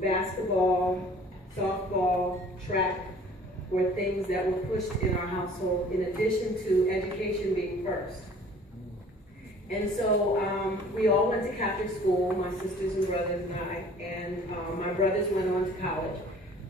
Basketball, softball, track were things that were pushed in our household in addition to education being first. And so we all went to Catholic school, my sisters and brothers and I, and my brothers went on to college.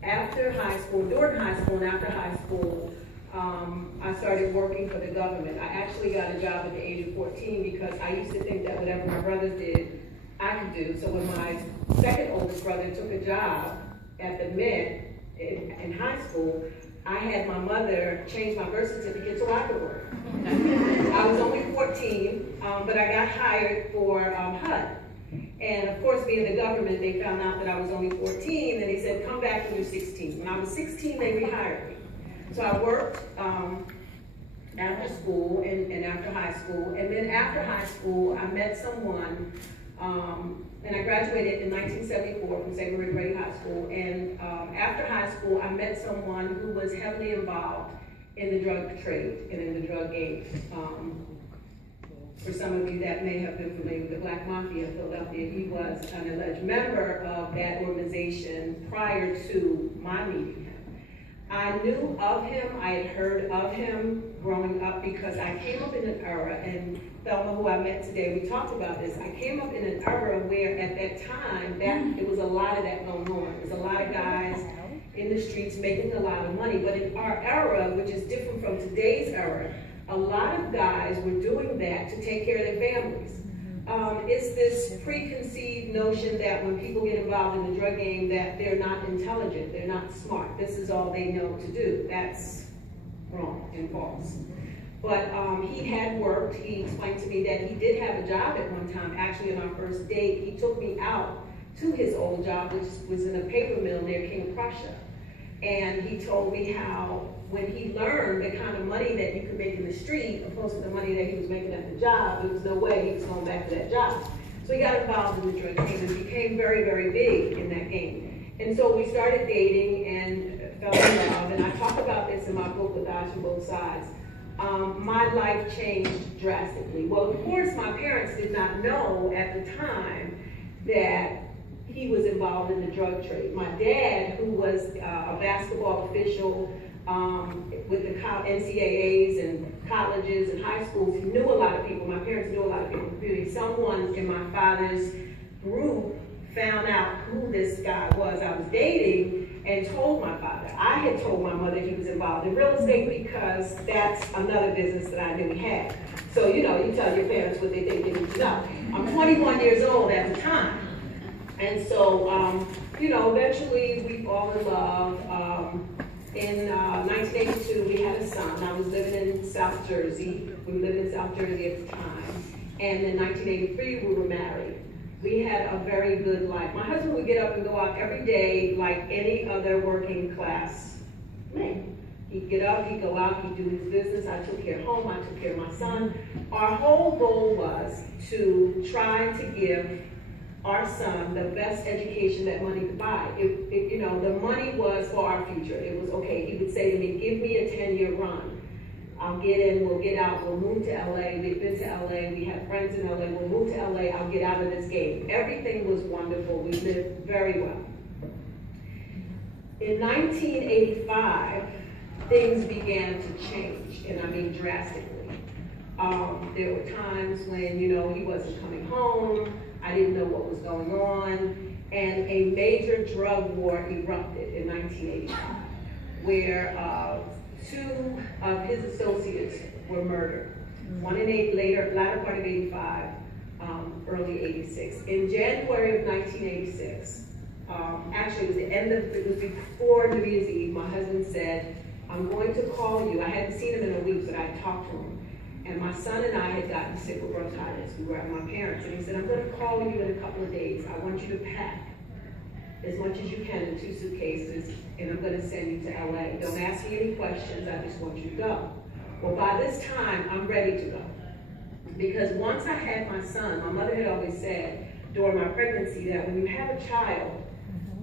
After high school, during high school and after high school, I started working for the government. I actually got a job at the age of 14 because I used to think that whatever my brothers did, I could do. So when my second oldest brother took a job at the Mint in high school, I had my mother change my birth certificate so I could work. I was only 14, but I got hired for HUD. And of course, being the government, they found out that I was only 14, and they said, come back when you're 16. When I was 16, they rehired me. So I worked after school and after high school. And then after high school, I met someone, and I graduated in 1974 from St. Marie High School. And after high school, I met someone who was heavily involved in the drug trade and in the drug game. For some of you that may have been familiar with the Black Mafia of Philadelphia, he was an alleged member of that organization prior to my meeting him. I knew of him, I had heard of him growing up because I came up in an era, and Thelma, who I met today, we talked about this. I came up in an era where at that time, there was a lot of that going on. There was a lot of guys in the streets making a lot of money, but in our era, which is different from today's era, a lot of guys were doing that to take care of their families. It's this preconceived notion that when people get involved in the drug game that they're not intelligent, they're not smart. This is all they know to do. That's wrong and false. But he had worked. He explained to me that he did have a job at one time. Actually, on our first date, he took me out to his old job, which was in a paper mill near King of Prussia. And he told me how when he learned the kind of money that you could make in the street, opposed to the money that he was making at the job, there was no way he was going back to that job. So he got involved in the drug game and became very, very big in that game. And so we started dating and fell in love, and I talk about this in my book, With Eyes from Both Sides. My life changed drastically. Well, of course, my parents did not know at the time that he was involved in the drug trade. My dad, who was a basketball official with the NCAAs and colleges and high schools, he knew a lot of people. My parents knew a lot of people in the community. Someone in my father's group found out who this guy was I was dating and told my father. I had told my mother he was involved in real estate because that's another business that I knew he had. So, you know, you tell your parents what they think they need to know. I'm 21 years old at the time. And so, you know, eventually we fall in love. In 1982, we had a son. I was living in South Jersey. We lived in South Jersey at the time. And in 1983, we were married. We had a very good life. My husband would get up and go out every day like any other working class man. He'd get up, he'd go out, he'd do his business. I took care of home, I took care of my son. Our whole goal was to try to give our son the best education that money could buy. You know, the money was for our future. It was okay. He would say to me, give me a 10-year run. I'll get in, we'll get out, we'll move to LA. We've been to LA, we have friends in LA, we'll move to LA, I'll get out of this game. Everything was wonderful. We lived very well. In 1985, things began to change, and I mean drastically. There were times when, you know, he wasn't coming home. I didn't know what was going on, and a major drug war erupted in 1985, where two of his associates were murdered. One in latter part of 85, early 86. In January of 1986, actually it was before New Year's Eve, my husband said, I'm going to call you. I hadn't seen him in a week, but I talked to him. And my son and I had gotten sick with bronchitis. We were at my parents, and he said, I'm going to call you in a couple of days. I want you to pack as much as you can in 2 suitcases, and I'm going to send you to LA. Don't ask me any questions, I just want you to go. Well, by this time, I'm ready to go. Because once I had my son, my mother had always said during my pregnancy that when you have a child,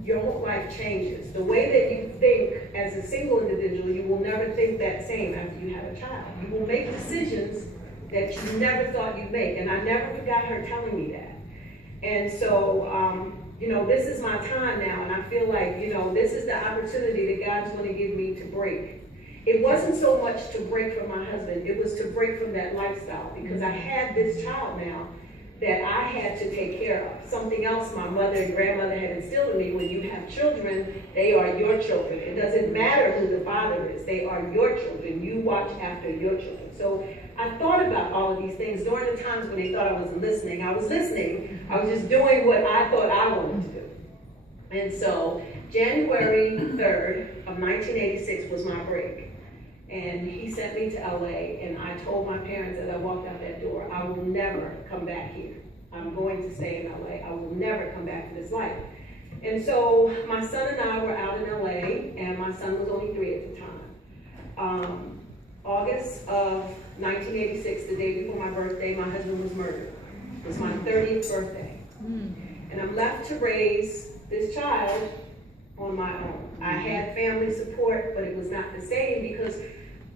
your whole life changes. The way that you think as a single individual, you will never think that same after you have a child. You will make decisions that you never thought you'd make. And I never forgot her telling me that. And so, this is my time now, and I feel like, this is the opportunity that God's going to give me to break. It wasn't so much to break from my husband, it was to break from that lifestyle, because I had this child now that I had to take care of. Something else my mother and grandmother had instilled in me: when you have children, they are your children. It doesn't matter who the father is, they are your children. You watch after your children. So I thought about all of these things during the times when they thought I wasn't listening. I was listening. I was just doing what I thought I wanted to do. And so January 3rd of 1986 was my break. And he sent me to LA, and I told my parents as I walked out that door, I will never come back here. I'm going to stay in LA. I will never come back to this life. And so my son and I were out in LA, and my son was only 3 at the time. August of 1986, the day before my birthday, my husband was murdered. It was my 30th birthday. And I'm left to raise this child on my own. I had family support, but it was not the same, because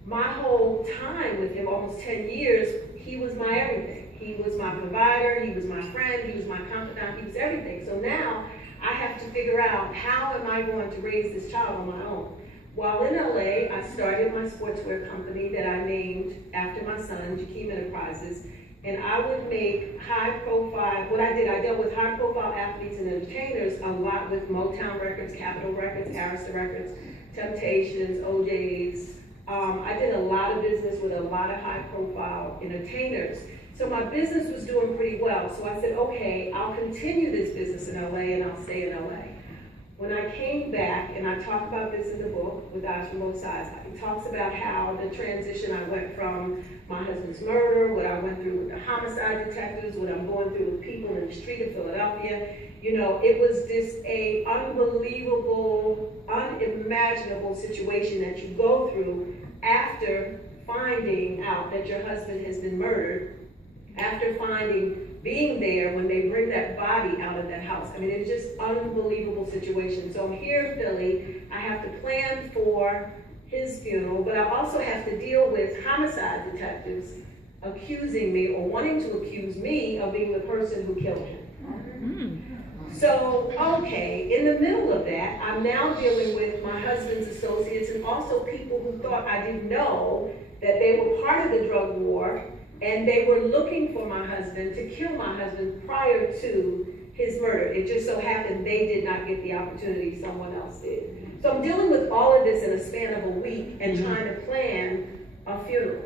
my whole time with him, almost 10 years, he was my everything. He was my provider, he was my friend, he was my confidant, he was everything. So now I have to figure out, how am I going to raise this child on my own? While in LA, I started my sportswear company that I named after my son, Jakeem Enterprises, and I would make high profile, what I did, I dealt with high profile athletes and entertainers a lot, with Motown Records, Capitol Records, Arista Records, Temptations, OJs. I did a lot of business with a lot of high profile entertainers. So my business was doing pretty well. So I said, okay, I'll continue this business in LA and I'll stay in LA. When I came back, and I talk about this in the book, With Eyes from Both Sides, it talks about how the transition I went from my husband's murder, what I went through with the homicide detectives, what I'm going through with people in the street of Philadelphia. It was just a unbelievable, unimaginable situation that you go through after finding out that your husband has been murdered, after being there when they bring that body out of that house. I mean, it's just unbelievable situation. So I'm here in Philly. I have to plan for his funeral, but I also have to deal with homicide detectives accusing me, or wanting to accuse me, of being the person who killed him. So, okay, in the middle of that, I'm now dealing with my husband's associates, and also people who thought I didn't know that they were part of the drug war, and they were looking for my husband to kill my husband prior to his murder. It just so happened they did not get the opportunity, someone else did. So I'm dealing with all of this in a span of a week and trying to plan a funeral.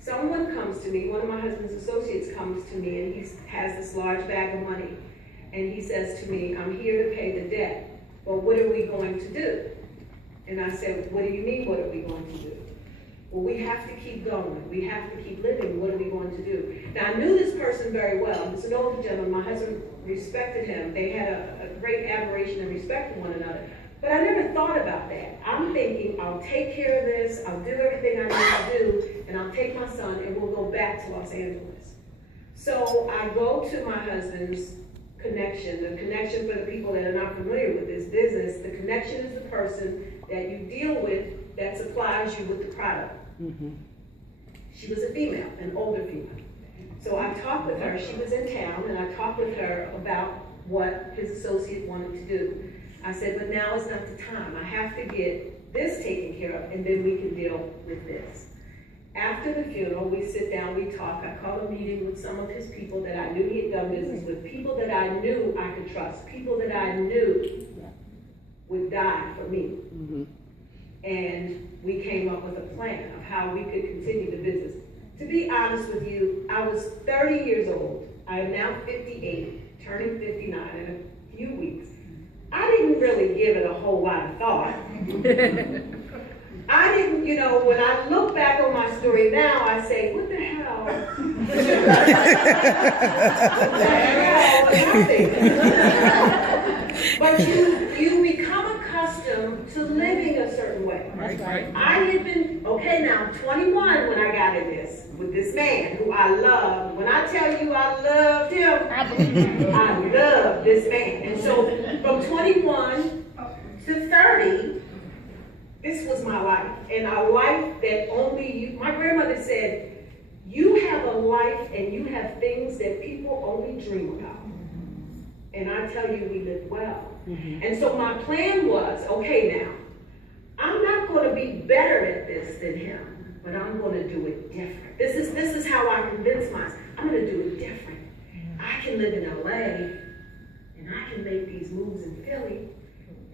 Someone comes to me, one of my husband's associates comes to me, and he has this large bag of money. And he says to me, I'm here to pay the debt. Well, what are we going to do? And I said, what do you mean, what are we going to do? Well, we have to keep going. We have to keep living. What are we going to do? Now, I knew this person very well. He was an older gentleman. My husband respected him. They had a great admiration and respect for one another. But I never thought about that. I'm thinking, I'll take care of this. I'll do everything I need to do. And I'll take my son, and we'll go back to Los Angeles. So I go to my husband's connection. The connection, for the people that are not familiar with this business, the connection is the person that you deal with that supplies you with the product. She was a female, an older female. So I talked with her. She was in town, and I talked with her about what his associate wanted to do. I said, but now is not the time. I have to get this taken care of, and then we can deal with this. After the funeral, we sit down, we talk. I called a meeting with some of his people that I knew he had done business with, people that I knew I could trust, people that I knew would die for me. And we came up with a plan of how we could continue the business. To be honest with you, I was 30 years old. I am now 58, turning 59 in a few weeks. I didn't really give it a whole lot of thought. I didn't, when I look back on my story now, I say, what the hell? What the hell? But you become accustomed to living a certain way. Right. I had been, now 21 when I got in this, with this man who I loved. When I tell you I loved him, I loved this man. And so from 21 to 30, this was my life, and a life that only you, my grandmother said, you have a life and you have things that people only dream about. And I tell you, we lived well. And so my plan was, okay now, I'm not going to be better at this than him, but I'm going to do it different. This is how I convinced myself. I'm going to do it different. I can live in LA, and I can make these moves in Philly,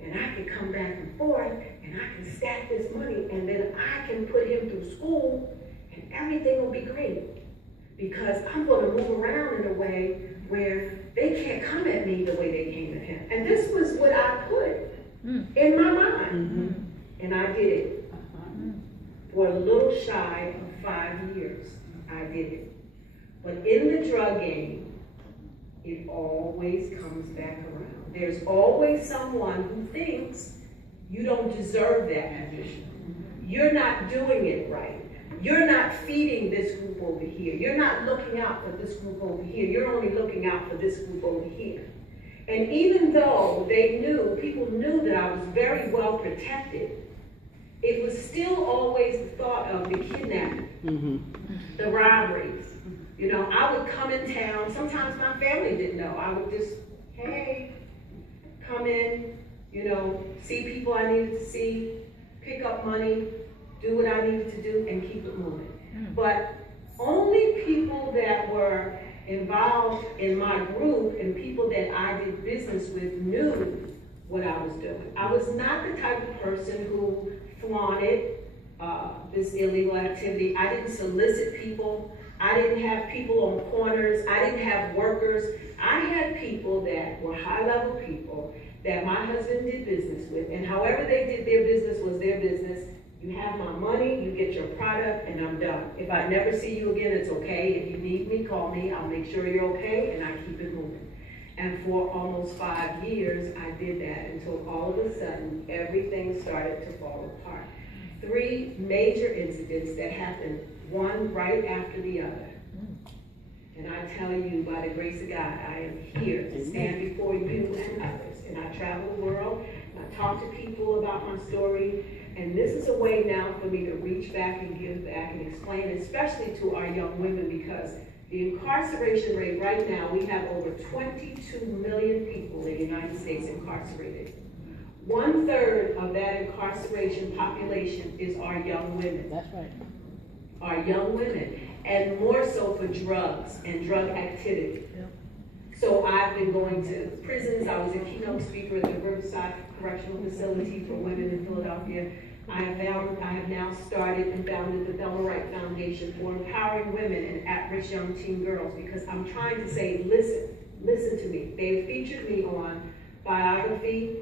and I can come back and forth, and I can stack this money, and then I can put him through school, and everything will be great. Because I'm going to move around in a way where they can't come at me the way they came at him. And this was what I put in my mind. And I did it. For a little shy of 5 years, I did it. But in the drug game, it always comes back around. There's always someone who thinks you don't deserve that position. You're not doing it right. You're not feeding this group over here. You're not looking out for this group over here. You're only looking out for this group over here. And even though people knew that I was very well protected, it was still always the thought of the kidnapping, the robberies. You know, I would come in town. Sometimes my family didn't know. I would just, hey, come in, you know, see people I needed to see, pick up money, do what I needed to do, and keep it moving. But only people that were involved in my group and people that I did business with knew what I was doing. I was not the type of person who flaunted this illegal activity. I didn't solicit people. I didn't have people on corners. I didn't have workers. I had people that were high-level people that my husband did business with, and however they did their business was their business. You have my money, you get your product, and I'm done. If I never see you again, it's okay. If you need me, call me. I'll make sure you're okay, and I keep it moving. And for almost 5 years, I did that until all of a sudden, everything started to fall apart. 3 major incidents that happened, one right after the other. And I tell you, by the grace of God, I am here to stand before you and others. And I travel the world, and I talk to people about my story. And this is a way now for me to reach back and give back and explain, especially to our young women, because the incarceration rate right now, we have over 22 million people in the United States incarcerated. 1/3 of that incarceration population is our young women. That's right. Our young women, and more so for drugs and drug activity. Yep. So I've been going to prisons. I was a keynote speaker at the Riverside Correctional Facility for Women in Philadelphia. I have now started and founded the Thelma Wright Foundation for empowering women and at-risk young teen girls, because I'm trying to say, listen to me. They've featured me on Biography,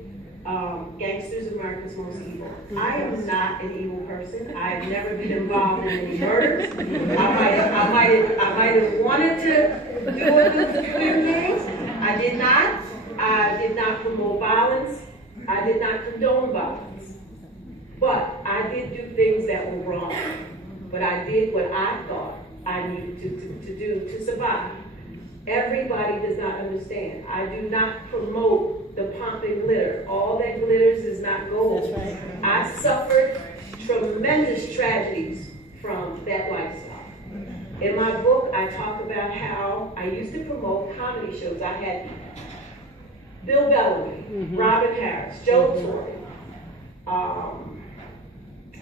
Gangsters, America's Most Evil. I am not an evil person. I have never been involved in any murders. I might have wanted to do a few things. I did not. I did not promote violence. I did not condone violence. But I did do things that were wrong. But I did what I thought I needed to do to survive. Everybody does not understand. I do not promote the pomp and glitter. All that glitters is not gold. That's right. I suffered tremendous tragedies from that lifestyle. In my book, I talk about how I used to promote comedy shows. I had Bill Bellamy, Robin Harris, Joe Torre,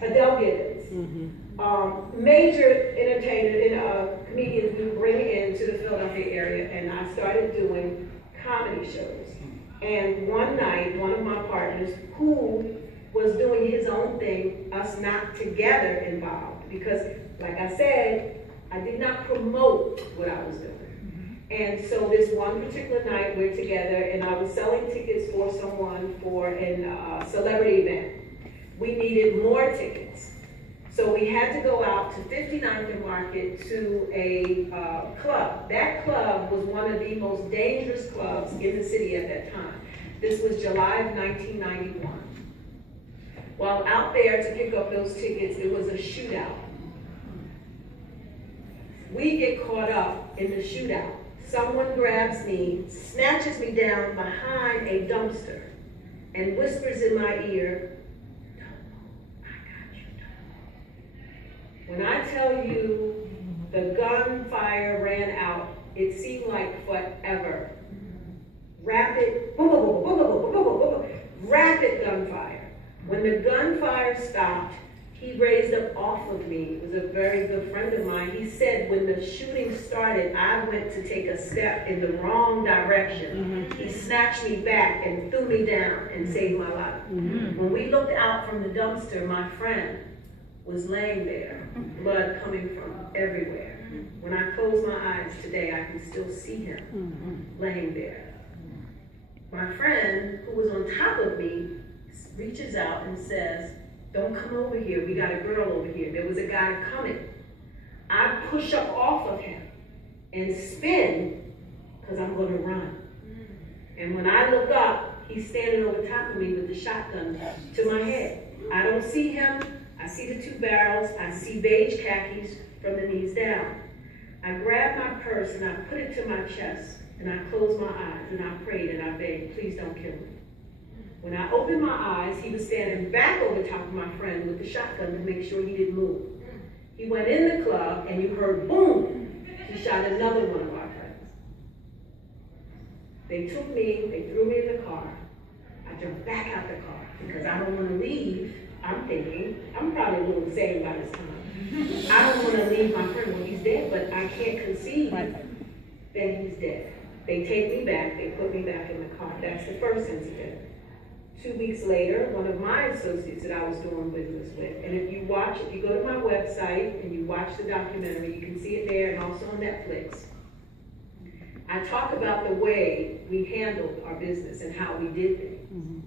Adele Gibbons, major entertainers, comedians we bring into the Philadelphia area, and I started doing comedy shows. And one night, one of my partners, who was doing his own thing, us not together involved, because like I said, I did not promote what I was doing. And so this one particular night, we're together, and I was selling tickets for someone for a celebrity event. We needed more tickets. So we had to go out to 59th and Market to a club. That club was one of the most dangerous clubs in the city at that time. This was July of 1991. While out there to pick up those tickets, it was a shootout. We get caught up in the shootout. Someone grabs me, snatches me down behind a dumpster, and whispers in my ear, when I tell you the gunfire ran out, it seemed like forever. rapid, boom, boom, boom, boom, boom, boom, boom, boom, boom, rapid gunfire. When the gunfire stopped, he raised up off of me. It was a very good friend of mine. He said when the shooting started, I went to take a step in the wrong direction. He snatched me back and threw me down and saved my life. When we looked out from the dumpster, my friend was laying there, blood coming from everywhere. When I close my eyes today, I can still see him laying there. My friend, who was on top of me, reaches out and says, "Don't come over here, we got a girl over here." There was a guy coming. I push up off of him and spin, because I'm gonna run. And when I look up, he's standing over top of me with the shotgun to my head. I don't see him, I see the 2 barrels, I see beige khakis from the knees down. I grabbed my purse and I put it to my chest, and I closed my eyes and I prayed and I begged, "Please don't kill me." When I opened my eyes, he was standing back over top of my friend with the shotgun to make sure he didn't move. He went in the club and you heard boom, he shot another one of our friends. They took me, they threw me in the car. I jumped back out the car because I don't want to leave. I'm thinking, I'm probably a little insane by this time. I don't want to leave my friend when he's dead, but I can't conceive that he's dead. They take me back, they put me back in the car. That's the first incident. 2 weeks later, one of my associates that I was doing business with, and if you go to my website and you watch the documentary, you can see it there and also on Netflix. I talk about the way we handled our business and how we did things.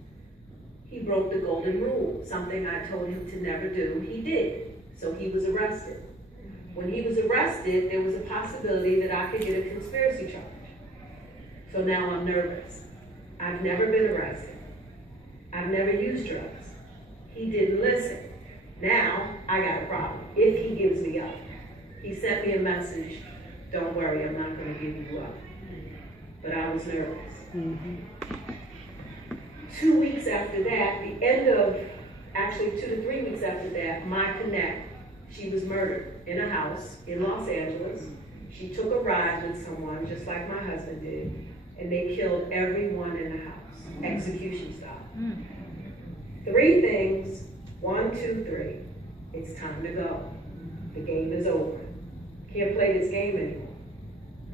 He broke the golden rule, something I told him to never do, he did. So he was arrested. When he was arrested, there was a possibility that I could get a conspiracy charge. So now I'm nervous. I've never been arrested. I've never used drugs. He didn't listen. Now I got a problem if he gives me up. He sent me a message, "Don't worry, I'm not going to give you up." But I was nervous. 2 weeks after that, actually 2 to 3 weeks after that, my connect, she was murdered in a house in Los Angeles. She took a ride with someone, just like my husband did, and they killed everyone in the house, execution style. 3 things, 1, 2, 3, it's time to go. The game is over. Can't play this game anymore.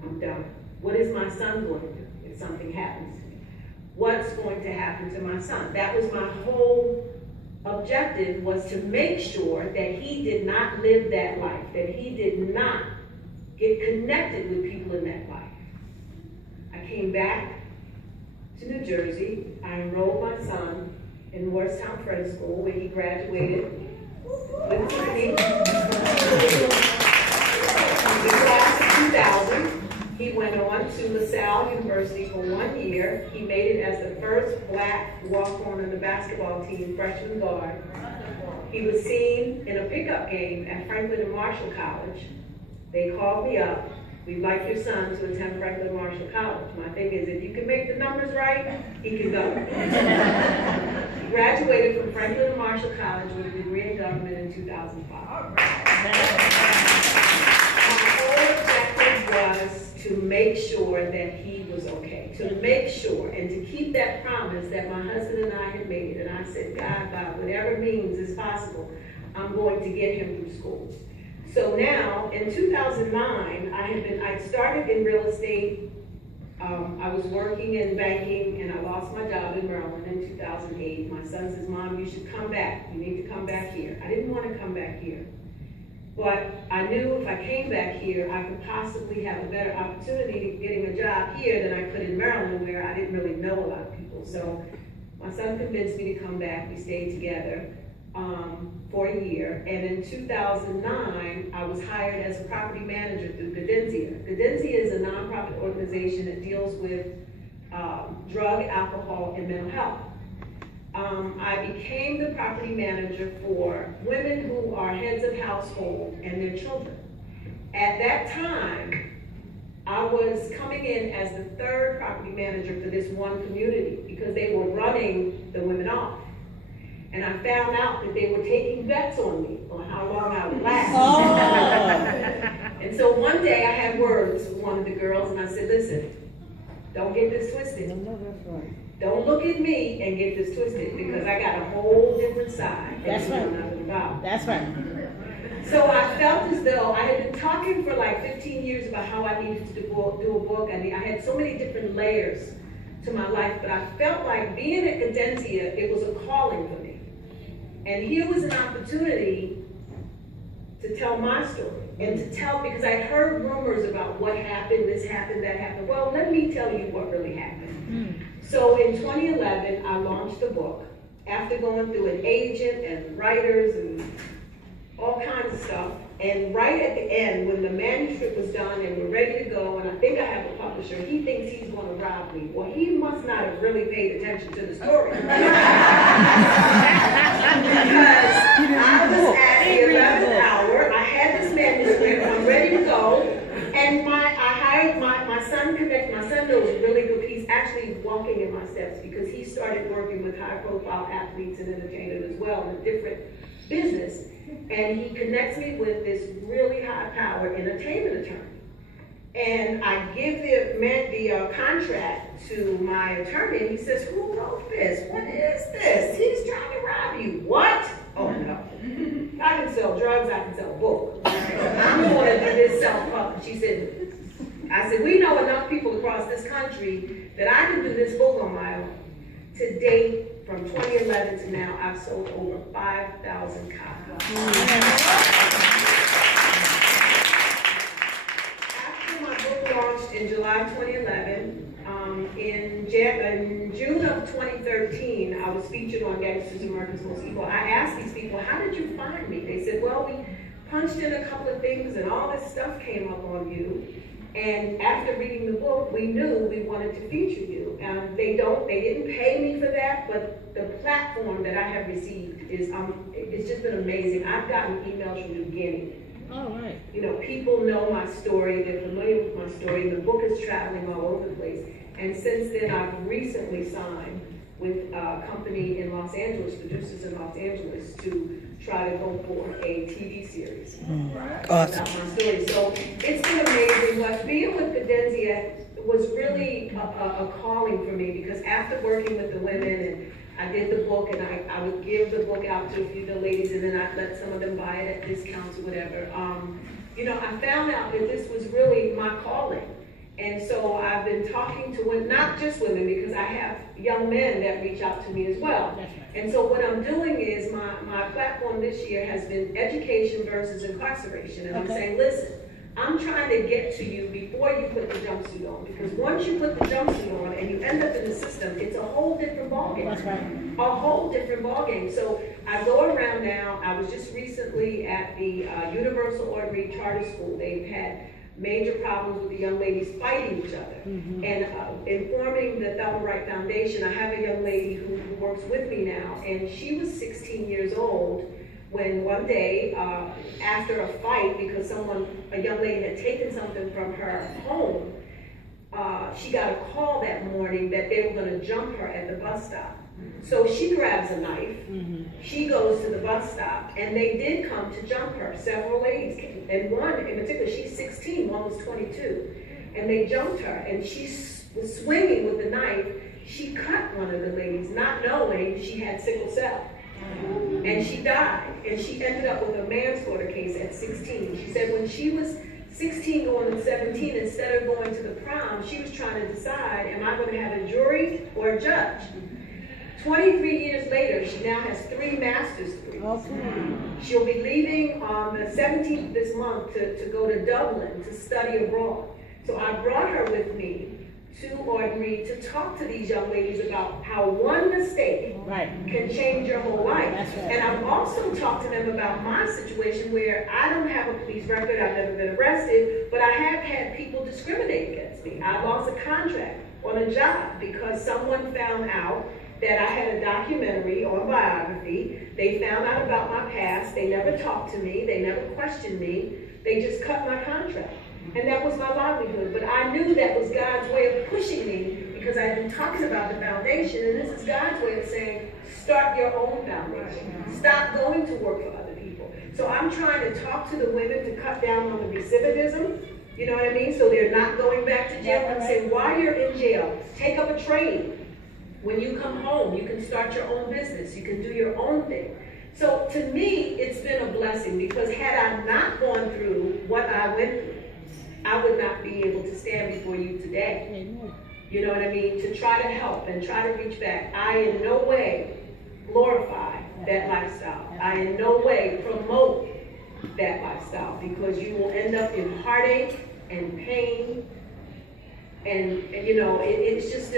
I'm done. What is my son going to do if something happens to me? What's going to happen to my son? That was my whole objective, was to make sure that he did not live that life, that he did not get connected with people in that life. I came back to New Jersey. I enrolled my son in Morristown Friends School, where he graduated with the class of 2000. He went on to LaSalle University for 1 year. He made it as the first black walk-on in the basketball team, freshman guard. He was seen in a pickup game at Franklin and Marshall College. They called me up. "We'd like your son to attend Franklin and Marshall College." My thing is, if you can make the numbers right, he can go. He graduated from Franklin and Marshall College with a degree in government in 2005. My whole objective was to make sure that he was okay, to make sure and to keep that promise that my husband and I had made. And I said, God, by whatever means is possible, I'm going to get him through school. So now, in 2009, I started in real estate. I was working in banking, and I lost my job in Maryland in 2008. My son says, "Mom, you should come back. You need to come back here." I didn't want to come back here. But I knew if I came back here, I could possibly have a better opportunity getting a job here than I could in Maryland, where I didn't really know a lot of people. So my son convinced me to come back. We stayed together for a year. And in 2009, I was hired as a property manager through Gadenzia. Gadenzia is a nonprofit organization that deals with drug, alcohol, and mental health. I became the property manager for women who are heads of household and their children. At that time, I was coming in as the 3rd property manager for this one community because they were running the women off. And I found out that they were taking bets on me on how long I would last. Oh. And so one day I had words with one of the girls and I said, "Listen, Don't get this twisted. No, that's right. Don't look at me and get this twisted, because I got a whole different side. That's right. That's right. So I felt as though I had been talking for like 15 years about how I needed to do a book. I had so many different layers to my life, but I felt like being at Cadencia, it was a calling for me. And here was an opportunity to tell my story, and to tell, because I heard rumors about what happened, this happened, that happened. Well, let me tell you what really happened. So in 2011, I launched the book after going through an agent and writers and all kinds of stuff. And right at the end, when the manuscript was done and we're ready to go, and I think I have a publisher, he thinks he's going to rob me. Well, he must not have really paid attention to the story. Because I was at the 11th hour, I had this manuscript, I'm ready to go, and I hired my son connect. My son knows really good. He's actually walking in my steps, because he started working with high-profile athletes and entertainers as well in a different business. And he connects me with this really high-powered entertainment attorney. And I give the contract to my attorney, and he says, "Who wrote this? What is this? He's trying to rob you." What? Oh, no. I can sell drugs, I can sell books. I'm going to do this self-published. I said, we know enough people across this country that I can do this book on my own. To date, from 2011 to now, I've sold over 5,000 copies. After my book launched in July 2011, in June of 2013, I was featured on Gangsters America's Most Evil. I asked these people, how did you find me? They said, well, we punched in a couple of things and all this stuff came up on you. And after reading the book, we knew we wanted to feature you. And they didn't pay me for that, but the platform that I have received is, it's just been amazing. I've gotten emails from the beginning. All right. You know, people know my story, they're familiar with my story, the book is traveling all over the place. And since then, I've recently signed with a company in Los Angeles, producers in Los Angeles, to try to go for a TV series Awesome. about my story. So it's been amazing. But being with Cadencia was really a calling for me, because after working with the women, and I did the book, and I would give the book out to a few of the ladies, and then I'd let some of them buy it at discounts or whatever. You know, I found out that this was really my calling. And so I've been talking to women, not just women, because I have young men that reach out to me as well. That's right. And so what I'm doing is my platform this year has been education versus incarceration. And I'm saying, listen, I'm trying to get to you before you put the jumpsuit on. Because once you put the jumpsuit on and you end up in the system, it's a whole different ballgame. That's right. A whole different ballgame. So I go around now. I was just recently at the Universal Ordinary Charter School. They've had major problems with the young ladies fighting each other. And informing the Thelma Wright Foundation, I have a young lady who works with me now, and she was 16 years old when one day, after a fight, because a young lady had taken something from her home, she got a call that morning that they were going to jump her at the bus stop. So she grabs a knife, she goes to the bus stop, and they did come to jump her. Several ladies came, and one in particular, she's 16, one was 22. And they jumped her, and she was swinging with the knife. She cut one of the ladies, not knowing she had sickle cell. And she died, and she ended up with a manslaughter case at 16. She said when she was 16 going to 17, instead of going to the prom, she was trying to decide, am I going to have a jury or a judge? 23 years later, she now has 3 master's degrees. Okay. She'll be leaving on the 17th this month to go to Dublin to study abroad. So I brought her with me to Ordinary to talk to these young ladies about how one mistake can change your whole life. That's right. And I've also talked to them about my situation where I don't have a police record, I've never been arrested, but I have had people discriminate against me. I lost a contract on a job because someone found out that I had a documentary or a biography. They found out about my past. They never talked to me. They never questioned me. They just cut my contract. And that was my livelihood. But I knew that was God's way of pushing me, because I had been talking about the foundation, and this is God's way of saying, start your own foundation. Stop going to work for other people. So I'm trying to talk to the women to cut down on the recidivism. You know what I mean? So they're not going back to jail. I'm saying while you're in jail, take up a trade. When you come home, you can start your own business. You can do your own thing. So to me, it's been a blessing because had I not gone through what I went through, I would not be able to stand before you today. You know what I mean? To try to help and try to reach back. I in no way glorify that lifestyle. I in no way promote that lifestyle because you will end up in heartache and pain. And you know, it's just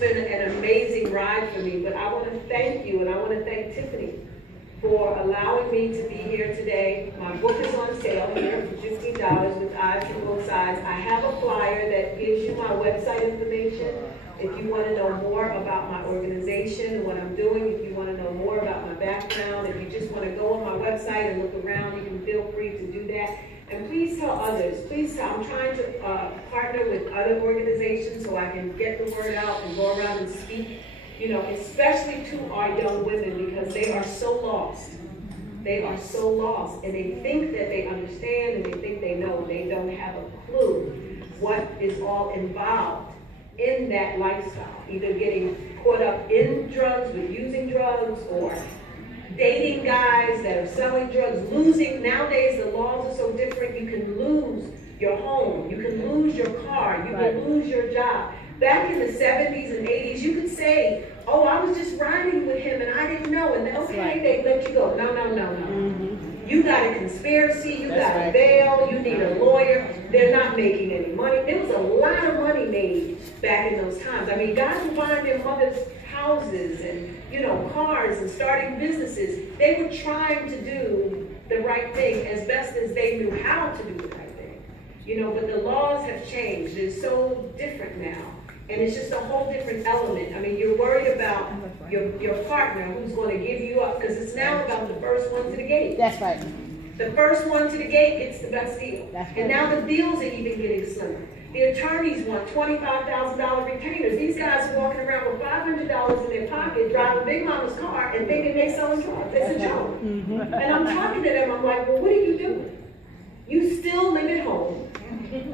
been an amazing ride for me. But I want to thank you, and I want to thank Tiffany for allowing me to be here today. My book is on sale here for $15 with eyes from both sides. I have a flyer that gives you my website information. If you want to know more about my organization and what I'm doing, if you want to know more about my background, if you just want to go on my website and look around, you can feel free to do that. And please tell others. Please tell. I'm trying to partner with other organizations so I can get the word out and go around and speak. You know, especially to our young women because they are so lost. They are so lost, and they think that they understand and they think they know. And they don't have a clue what is all involved in that lifestyle. Either getting caught up in drugs with using drugs or dating guys that are selling drugs, losing. Nowadays, the laws are so different. You can lose your home. You can lose your car. You can lose your job. Back in the 70s and 80s, you could say, oh, I was just riding with him and I didn't know. And okay, they let you go. No. Mm-hmm. You got a conspiracy. You That's got a right. bail. You need a lawyer. They're not making any money. There was a lot of money made back in those times. I mean, guys were buying their mother's houses and, you know, cars and starting businesses. They were trying to do the right thing as best as they knew how to do the right thing. You know, but the laws have changed. They're so different now. And it's just a whole different element. I mean, you're worried about your partner who's going to give you up because it's now about the first one to the gate. That's right. The first one to the gate gets the best deal. That's right. And now the deals are even getting slimmer. The attorneys want $25,000 retainers. These guys are walking around with $500 in their pocket, driving Big Mama's car and thinking they're selling drugs. It's a joke. Mm-hmm. And I'm talking to them, I'm like, well, what are you doing? You still live at home.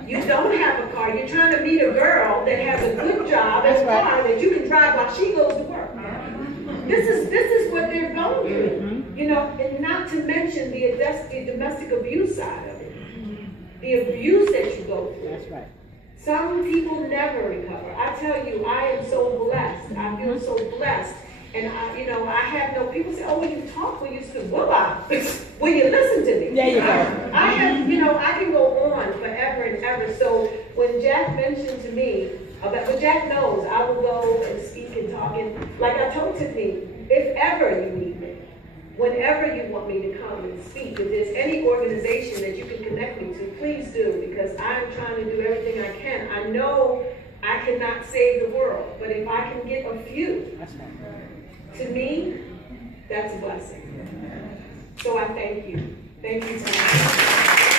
You don't have a car. You're trying to meet a girl that has a good job and a car that you can drive while she goes to work. This is what they're going through. You know, and not to mention the domestic abuse side of it. The abuse that you go through. That's right. Some people never recover. I tell you, I am so blessed. I feel so blessed. And I have no people say, oh, will you talk? Will you speak? Will I? Will you listen to me? There you go. I have, I can go on forever and ever. So when Jack mentioned to me about, but Jack knows I will go and speak and talk. And like I told Tiffany, if ever you need me, whenever you want me to come and speak, if there's any organization that you can connect me to, please do, because I'm trying to do everything I can. I know I cannot save the world, but if I can get a few, to me, that's a blessing. So I thank you. Thank you so much.